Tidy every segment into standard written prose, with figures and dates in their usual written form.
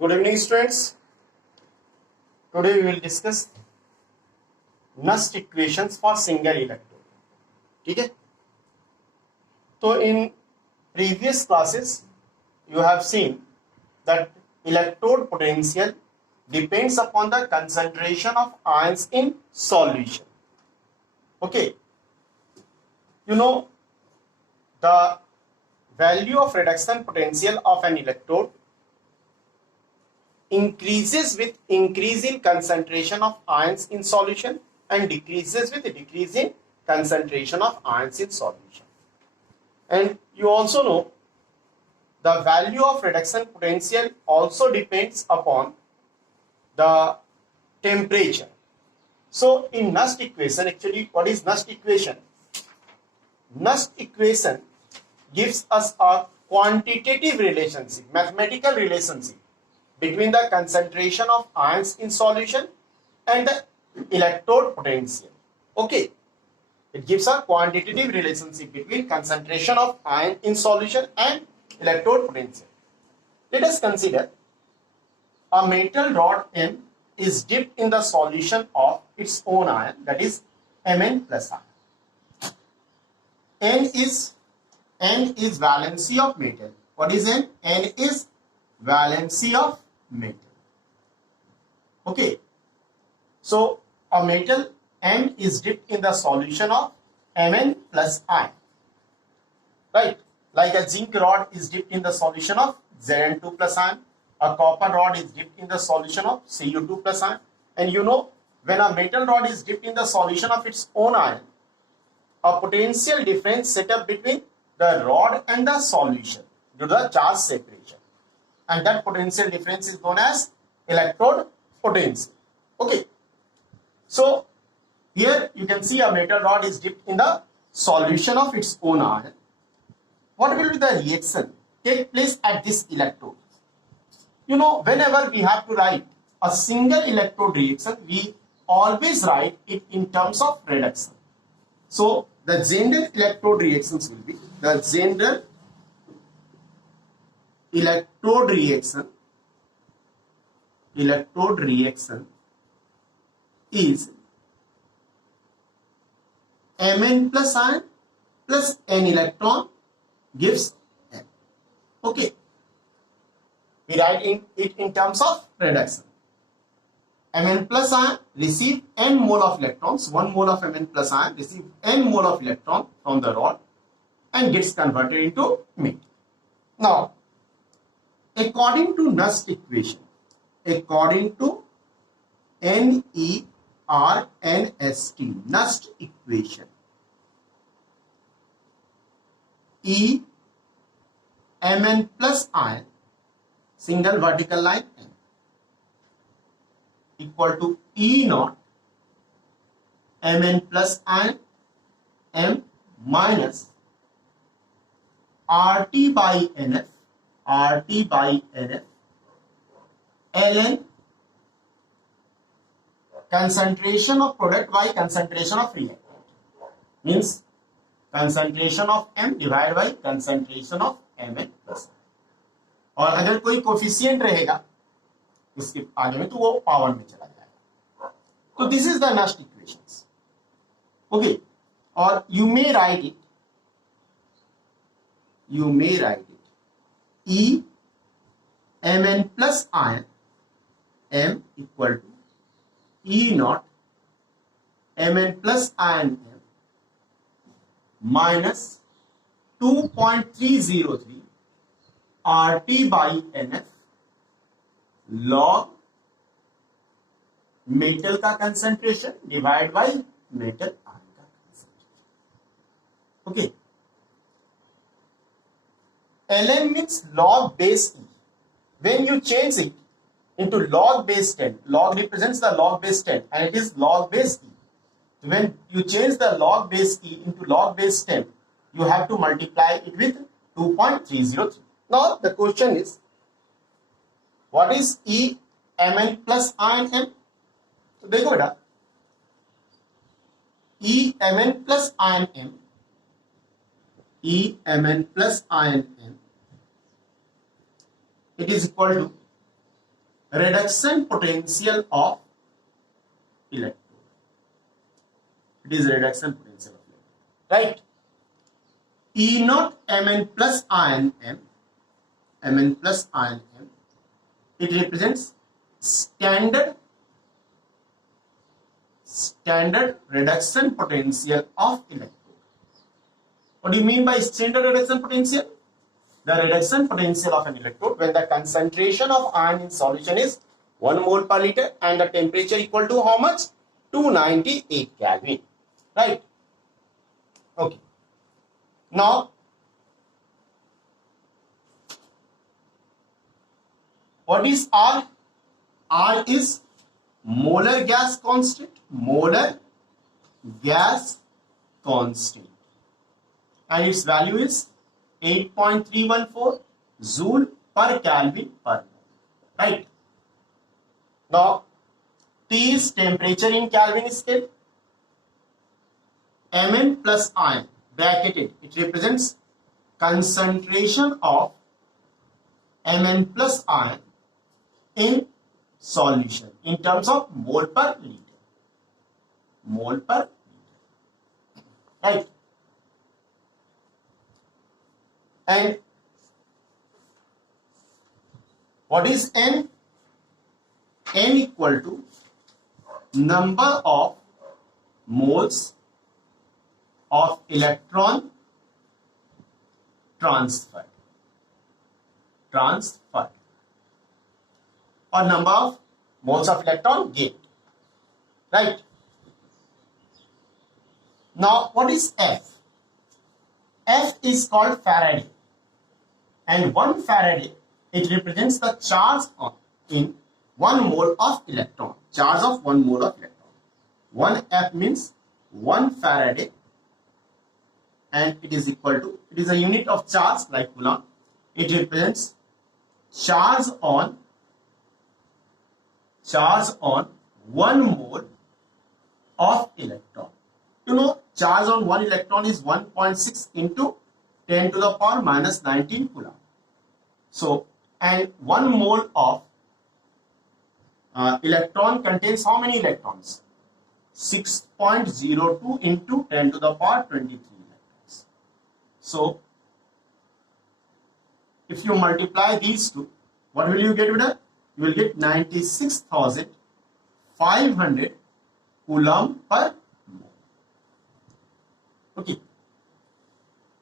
Good evening, students. Today we will discuss Nast equations for single electrode. ठीक है? तो in previous classes you have seen that electrode potential depends upon the concentration of ions in solution. Okay. You know the value of reduction potential of an electrode increases with increase in concentration of ions in solution and decreases with decrease in concentration of ions in solution. And you also know the value of reduction potential also depends upon the temperature. So in Nast equation, actually what is Nast equation? Nast equation gives us a quantitative relationship, mathematical relationship between the concentration of ions in solution and the electrode potential. Okay, it gives a quantitative relationship between concentration of ion in solution and electrode potential. Let us consider a metal rod M is dipped in the solution of its own ion, that is Mn plus ion. N is valency of metal. What is N? N is valency of metal. Okay, so a metal M is dipped in the solution of Mn plus ion, right? Like a zinc rod is dipped in the solution of Zn2 plus ion. A copper rod is dipped in the solution of Cu2 plus ion. And you know, when a metal rod is dipped in the solution of its own ion, a potential difference set up between the rod and the solution due to the charge separation. And that potential difference is known as electrode potential. Okay. So here you can see a metal rod is dipped in the solution of its own ion. What will be the reaction take place at this electrode? You know, whenever we have to write a single electrode reaction, we always write it in terms of reduction. So the general electrode reactions will be the general electrode reaction is Mn plus ion plus n electron gives n. Okay, we write it in terms of reduction. Mn plus ion receive n mole of electrons, 1 mole of Mn plus ion receive n mole of electron from the rod and gets converted into metal. Now, according to Nast equation, according to NERNST, Nast equation, E Mn plus ion, single vertical line n, equal to E naught Mn plus ion M minus RT by NF ln concentration of product by concentration of reactant, means concentration of M divided by concentration of Mn plus ion. और अगर कोई coefficient रहेगा इसके आगे में तो वो power में चला जाएगा. तो this is the Nast equations. Okay, और you may write it E Mn plus ion M equal to E naught Mn plus ion M minus 2.303 RT by NF log metal का concentration divide by metal ion का concentration. Okay, ln means log base e. When you change it into log base 10, log represents the log base 10 and it is log base e. When you change the log base e into log base 10, you have to multiply it with 2.303. Now the question is, what is E Mn plus ion M? तो देखो बेटा, E Mn plus ion M Mn plus ion M, it is equal to reduction potential of electrode. It is reduction potential of electrode, right? E naught Mn plus ion M, Mn plus ion M, it represents standard reduction potential of electrode. What do you mean by standard reduction potential? The reduction potential of an electrode when the concentration of ion in solution is 1 mole per liter and the temperature equal to how much? 298 Kelvin, right? Okay. Now, what is R? R is molar gas constant, molar gas constant, and its value is 8.314 joule per Kelvin per mole, right? Now, T is temperature in Kelvin scale. Mn plus ion, bracketed, it represents concentration of Mn plus ion in solution in terms of mole per liter. Mole per liter, right? And what is N? N equal to number of moles of electron transferred, or number of moles of electron gained, right? Now, what is F? F is called Faraday, and 1 Faraday, it represents the charge in 1 mole of electron, charge of 1 mole of electron. 1 F means 1 Faraday, and it is equal to, it is a unit of charge like Coulomb. It represents charge on 1 mole of electron. You know, charge on 1 electron is 1.6 into 10 to the power minus 19 Coulomb. So, and 1 mole of electron contains how many electrons? 6.02 into 10 to the power 23 electrons. So, if you multiply these two, what will you get with that? You will get 96,500 Coulomb per mole. Okay.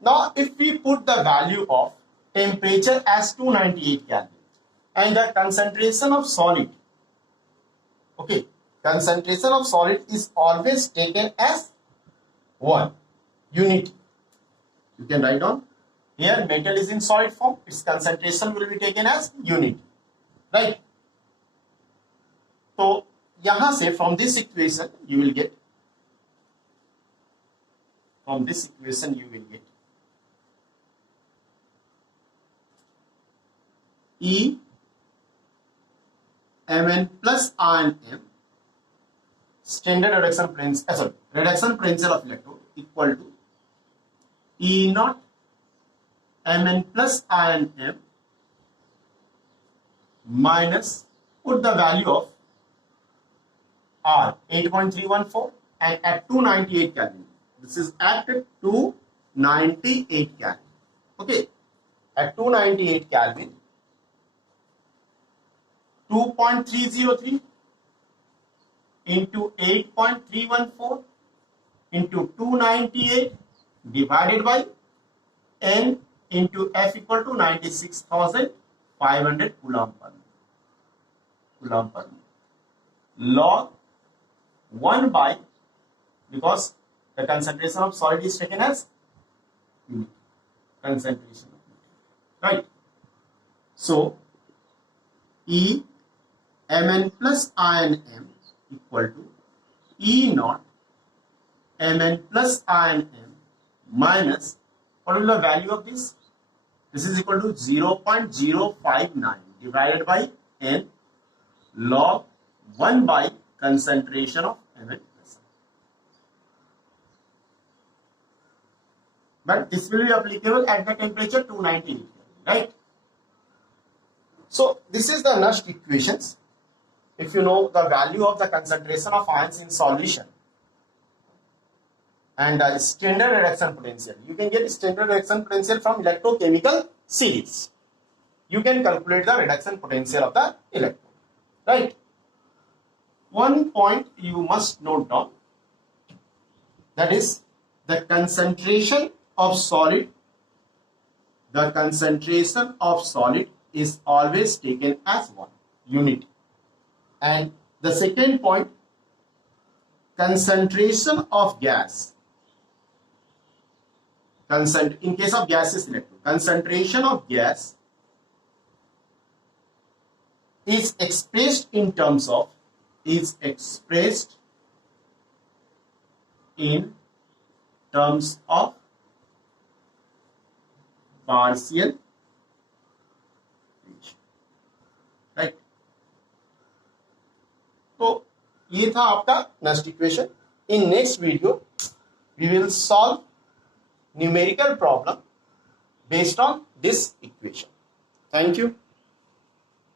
Now, if we put the value of temperature as 298 Kelvin and the concentration of solid, okay, concentration of solid is always taken as 1 unit. You can write down here, metal is in solid form, its concentration will be taken as unit, right? So, यहाँ से from this equation you will get, E Mn plus ion M, standard reduction potential, reduction potential of electrode equal to E naught Mn plus ion M minus, put the value of R 8.314 and at 298 Kelvin. This is at 298 Kelvin. Okay, at 298 Kelvin, 2.303 into 8.314 into 298 divided by N into F equal to 96,500 Coulomb per mole. Log 1 by, because the concentration of solid is taken as unit concentration of material, right? So, E Mn plus ion M equal to E naught Mn plus ion M minus, what will be the value of this? This is equal to 0.059 divided by N log 1 by concentration of Mn plus ion. But this will be applicable at the temperature 298, right? So this is the Nernst equations. If you know the value of the concentration of ions in solution and standard reduction potential, you can get standard reduction potential from electrochemical series. You can calculate the reduction potential of the electron, right? One point you must note down, that is the concentration of solid. The concentration of solid is always taken as one unit. And the second point, concentration of gas. In case of gaseous electron, concentration of gas is expressed in terms of partial fraction, right? तो ये था आपका next equation. In next video we will solve numerical problem based on this equation. Thank you.